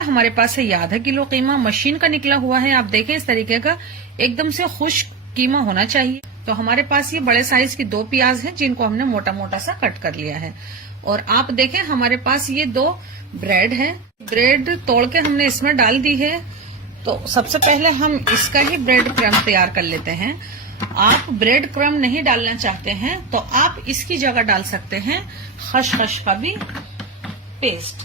हमारे पास है ये आधा किलो कीमा मशीन का निकला हुआ है। आप देखें इस तरीके का एकदम से खुश्क कीमा होना चाहिए। तो हमारे पास ये बड़े साइज की 2 प्याज हैं जिनको हमने मोटा मोटा सा कट कर लिया है। और आप देखें हमारे पास ये 2 ब्रेड है। ब्रेड तोड़ के हमने इसमें डाल दी है। तो सबसे पहले हम इसका ही ब्रेड क्रम्ब तैयार कर लेते हैं। आप ब्रेड क्रम्ब नहीं डालना चाहते हैं तो आप इसकी जगह डाल सकते हैं खसखस का भी पेस्ट।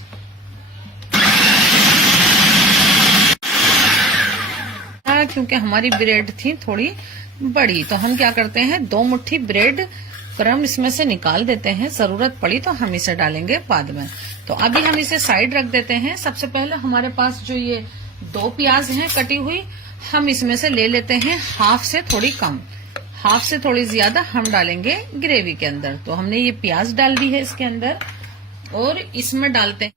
क्योंकि हमारी ब्रेड थी थोड़ी बड़ी तो हम क्या करते हैं 2 मुट्ठी ब्रेड क्रम्ब इसमें से निकाल देते हैं। जरूरत पड़ी तो हम इसे डालेंगे बाद में। तो अभी हम इसे साइड रख देते हैं। सबसे पहले हमारे पास जो ये 2 प्याज हैं कटी हुई, हम इसमें से ले लेते हैं हाफ से थोड़ी कम, हाफ से थोड़ी ज्यादा हम डालेंगे ग्रेवी के अंदर। तो हमने ये प्याज डाल दी है इसके अंदर और इसमें डालते हैं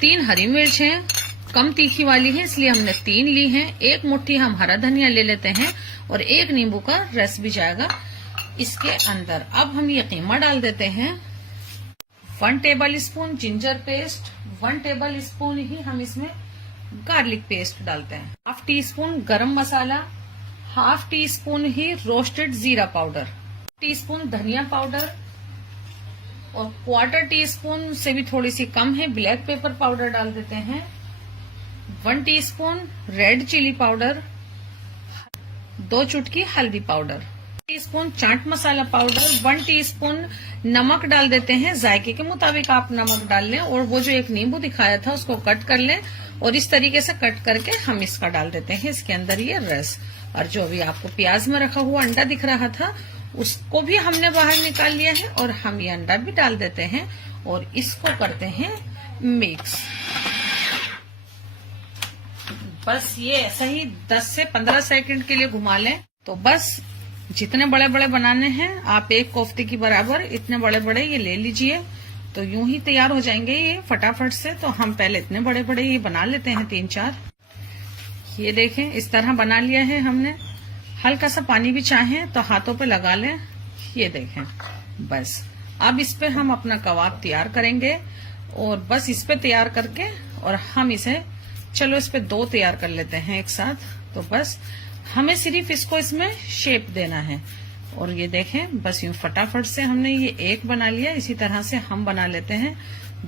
3 हरी मिर्च हैं, कम तीखी वाली है इसलिए हमने 3 ली हैं। 1 मुट्ठी हम हरा धनिया ले लेते हैं और 1 नींबू का रस भी जाएगा इसके अंदर। अब हम ये कीमा डाल देते हैं। 1 tablespoon ginger paste, 1 tablespoon ही हम इसमें गार्लिक पेस्ट डालते हैं। हाफ टी स्पून गरम मसाला, हाफ टी स्पून ही रोस्टेड जीरा पाउडर, टीस्पून धनिया पाउडर और 1/4 टीस्पून से भी थोड़ी सी कम है ब्लैक पेपर पाउडर डाल देते हैं। 1 टीस्पून रेड चिली पाउडर, 2 चुटकी हल्दी powder, teaspoon chaat masala powder, 1 teaspoon नमक डाल देते हैं। जायके के मुताबिक आप नमक डाल लें। और वो जो एक नींबू दिखाया था उसको कट कर लें और इस तरीके से कट करके हम इसका डाल देते हैं इसके अंदर ये रस। और जो भी आपको प्याज में रखा हुआ अंडा दिख रहा था उसको भी हमने बाहर निकाल लिया है और हम ये अंडा भी डाल देते हैं और इसको करते हैं मिक्स। बस ये ऐसा ही 10 से 15 सेकंड के लिए घुमा लें। तो बस जितने बड़े बड़े बनाने हैं आप 1 कोफ्ते की बराबर इतने बड़े बड़े ये ले लीजिए। तो यूं ही तैयार हो जाएंगे ये फटाफट से। तो हम पहले इतने बड़े बड़े ये बना लेते हैं 3-4। ये देखें इस तरह बना लिया है हमने। हल्का सा पानी भी चाहें तो हाथों पे लगा लें। ये देखें बस अब इस पे हम अपना कबाब तैयार करेंगे। और बस इस पे तैयार करके और हम इसे चलो इस पे 2 तैयार कर लेते हैं एक साथ। तो बस हमें सिर्फ इसको इसमें शेप देना है। और ये देखें बस यूं फटाफट से हमने ये एक बना लिया। इसी तरह से हम बना लेते हैं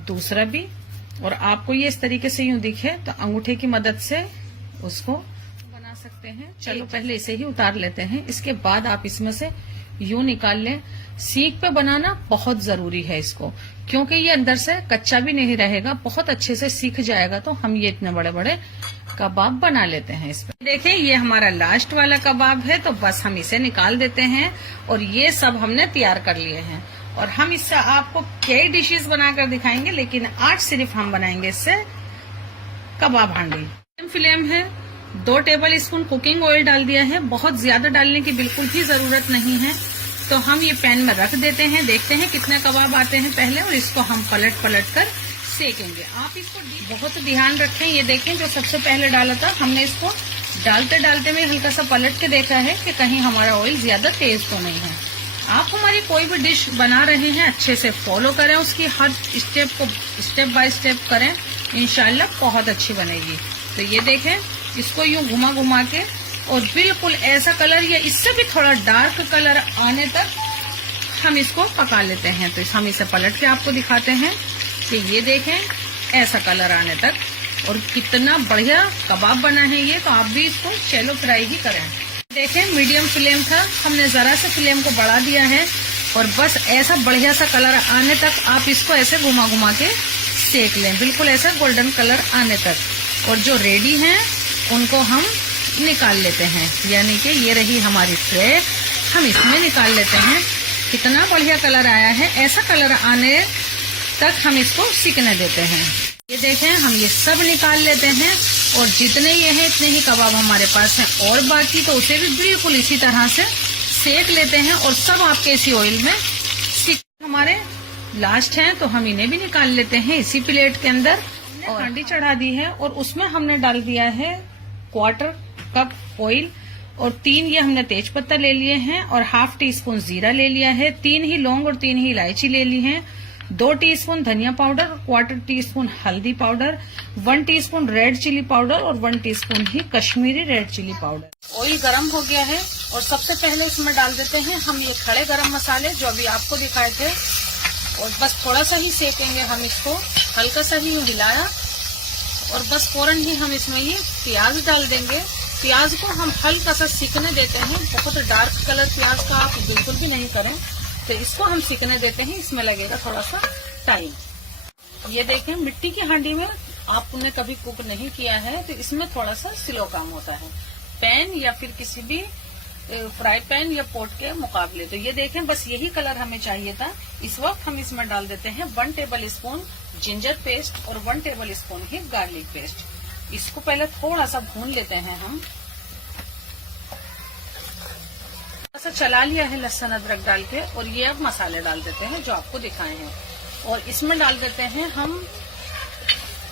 दूसरा भी। और आपको ये इस तरीके से यूं दिखे तो अंगूठे की मदद से उसको बना सकते हैं। चलो पहले इसे ही उतार लेते हैं। इसके बाद आप इसमें से यूं निकाल लें। सीख पे बनाना बहुत जरूरी है इसको, क्योंकि ये अंदर से कच्चा भी नहीं रहेगा, बहुत अच्छे से सीख जाएगा। तो हम ये इतने बड़े बड़े कबाब बना लेते हैं इस पे। देखिए ये हमारा लास्ट वाला कबाब है। तो बस हम इसे निकाल देते हैं और ये सब हमने तैयार कर लिए हैं। और हम इससे आपको कई डिशेस बनाकर दिखाएंगे, लेकिन आज सिर्फ हम बनाएंगे इससे कबाब हांडी। फ्लेम है, 2 टेबल स्पून कुकिंग ऑयल डाल दिया है। बहुत ज्यादा डालने की बिल्कुल भी जरूरत नहीं है। तो हम ये पैन में रख देते हैं, देखते हैं कितने कबाब आते हैं पहले, और इसको हम पलट पलट कर सेकेंगे। आप इसको बहुत ध्यान रखें। ये देखें जो सबसे पहले डाला था हमने इसको डालते डालते में हल्का सा पलट के देखा है कि कहीं हमारा ऑयल ज्यादा तेज तो नहीं है। आप हमारी कोई भी डिश बना रहे हैं अच्छे से फॉलो करें, उसकी हर स्टेप को स्टेप बाय स्टेप करें, इंशाल्लाह बहुत अच्छी बनेगी। तो ये देखें इसको यूं घुमा घुमा के और बिल्कुल ऐसा कलर या इससे भी थोड़ा डार्क कलर आने तक हम इसको पका लेते हैं। तो हम इसे पलट के आपको दिखाते हैं कि ये देखें ऐसा कलर आने तक। और कितना बढ़िया कबाब बना है ये। तो आप भी इसको शैलो फ्राई ही करें। देखें मीडियम फ्लेम था, हमने जरा से फ्लेम को बढ़ा दिया है और बस ऐसा बढ़िया सा कलर आने तक आप इसको ऐसे घुमा घुमा के सेक लें, बिल्कुल ऐसा गोल्डन कलर आने तक। और जो रेडी हैं उनको हम निकाल लेते हैं। यानी कि ये रही हमारी ट्रे, हम इसमें निकाल लेते हैं। कितना बढ़िया कलर आया है। ऐसा कलर आने तक हम इसको सीखने देते हैं। ये देखें हम ये सब निकाल लेते हैं और जितने ये हैं इतने ही कबाब हमारे पास हैं। और बाकी तो उसे भी बिल्कुल इसी तरह से सेक लेते हैं और सब आपके इसी ऑयल में सीख। हमारे लास्ट हैं तो हम इन्हें भी निकाल लेते हैं इसी प्लेट के अंदर। और हांडी चढ़ा दी है और उसमें हमने डाल दिया है 1/4 कप ऑयल और 3 ये हमने तेज पत्ता ले लिए हैं और हाफ टी स्पून जीरा ले लिया है। 3 ही लौंग और 3 ही इलायची ले ली हैं। 2 टीस्पून धनिया पाउडर, 1/4 टीस्पून हल्दी powder, 1 teaspoon red chilli powder और 1 टीस्पून ही Kashmiri red chilli powder. Oil गरम हो गया है और सबसे पहले इसमें डाल देते हैं हम ये खड़े गरम मसाले जो अभी आपको दिखाए थे, और बस थोड़ा सा ही सेकेंगे हम इसको, हल्का सा ही हिलाया और बस फौरन ही हम इसमें ये प्याज डाल देंगे। प्याज को हम हल्का सा सीखने देते हैं, बहुत डार्क कलर प्याज का आप बिल्कुल भी नहीं करें, तो इसको हम सीखने देते हैं, इसमें लगेगा थोड़ा सा टाइम। ये देखें मिट्टी की हांडी में आपने कभी कुक नहीं किया है तो इसमें थोड़ा सा स्लो काम होता है पैन या फिर किसी भी फ्राई पैन या पोट के मुकाबले। तो ये देखें बस यही कलर हमें चाहिए था। इस वक्त हम इसमें डाल देते हैं 1 टेबल स्पून जिंजर पेस्ट और 1 टेबल स्पून ही गार्लिक पेस्ट। इसको पहले थोड़ा सा भून लेते हैं हम। थोड़ा सा चला लिया है लहसुन अदरक डाल के, और ये अब मसाले डाल देते हैं जो आपको दिखाए हैं, और इसमें डाल देते हैं हम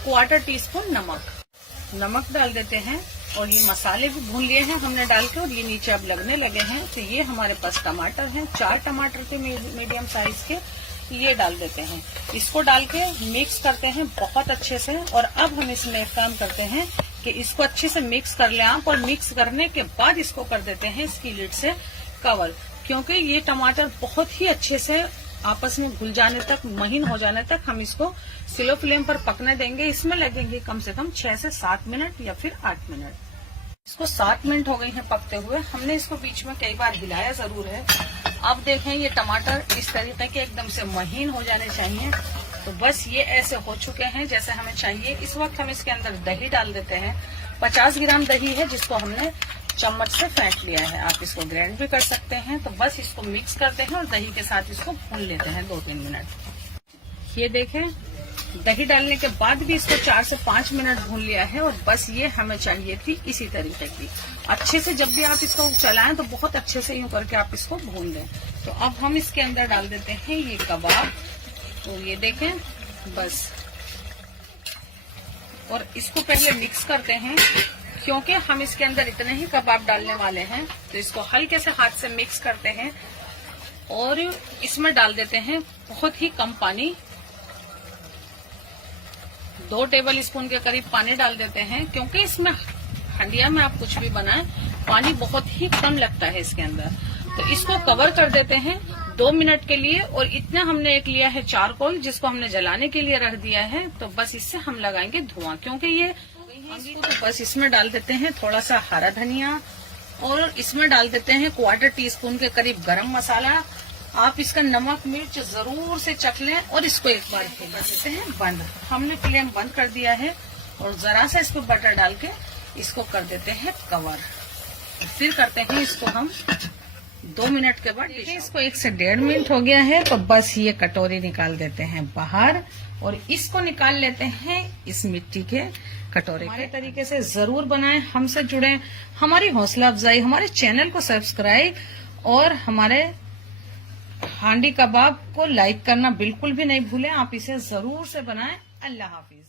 1/4 टीस्पून नमक डाल देते हैं। और ये मसाले भी भून लिए हैं हमने डाल के, और ये नीचे अब लगने लगे हैं। तो ये हमारे पास टमाटर हैं, 4 टमाटर के मीडियम साइज के, ये डाल देते हैं। इसको डाल के मिक्स करते हैं बहुत अच्छे से। और अब हम इसमें एक काम करते हैं कि इसको अच्छे से मिक्स कर लें आप, और मिक्स करने के बाद इसको कर देते हैं इसकी लिड से कवर, क्योंकि ये टमाटर बहुत ही अच्छे से आपस में घुल जाने तक, महीन हो जाने तक हम इसको स्लो फ्लेम पर पकने देंगे। इसमें लगेंगे कम से कम 6 से 7 मिनट या फिर 8 मिनट। इसको 7 मिनट हो गए हैं पकते हुए। हमने इसको बीच में कई बार हिलाया जरूर है। अब देखें ये टमाटर इस तरीके के एकदम से महीन हो जाने चाहिए। तो बस ये ऐसे हो चुके हैं जैसे हमें चाहिए। इस वक्त हम इसके अंदर दही डाल देते हैं। 50 ग्राम दही है जिसको हमने चम्मच से फेंट लिया है। आप इसको ग्राइंड भी कर सकते हैं। तो बस इसको मिक्स करते हैं और दही के साथ इसको भून लेते हैं 2-3 मिनट। ये देखें दही डालने के बाद भी इसको 4 से 5 मिनट भून लिया है, और बस ये हमें चाहिए थी इसी तरीके की। अच्छे से जब भी आप इसको चलाएं तो बहुत अच्छे से यूं करके आप इसको भून दें। तो अब हम इसके अंदर डाल देते हैं ये कबाब। तो ये देखें बस, और इसको पहले मिक्स करते हैं क्योंकि हम इसके अंदर इतने ही कबाब डालने वाले हैं। तो इसको हल्के से हाथ से मिक्स करते हैं और इसमें डाल देते हैं बहुत ही कम पानी, 2 टेबल स्पून के करीब पानी डाल देते हैं, क्योंकि इसमें हंडिया में आप कुछ भी बनाएं पानी बहुत ही कम लगता है इसके अंदर। तो इसको कवर कर देते हैं 2 मिनट के लिए। और इतना हमने एक लिया है चारकोल जिसको हमने जलाने के लिए रख दिया है। तो बस इससे हम लगाएंगे धुआं, क्योंकि ये तो बस इसमें डाल देते हैं थोड़ा सा हरा धनिया, और इसमें डाल देते हैं 1/4 टीस्पून के करीब गरम मसाला। आप इसका नमक मिर्च जरूर से चख लें, और इसको एक बार कर देते हैं बंद। हमने फ्लेम बंद कर दिया है, और जरा सा इसको बटर डाल के इसको कर देते हैं कवर। फिर करते हैं इसको हम 2 मिनट के बाद। इसको 1 से 1.5 मिनट हो गया है। तो बस ये कटोरी निकाल देते हैं बाहर, और इसको निकाल लेते हैं इस मिट्टी के कटोरे के। तरीके से जरूर बनाएं, हमसे जुड़ें, हमारी हौसला अफजाई, हमारे चैनल को सब्सक्राइब और हमारे हांडी कबाब को लाइक करना बिल्कुल भी नहीं भूलें। आप इसे जरूर से बनाएं। अल्लाह हाफिज।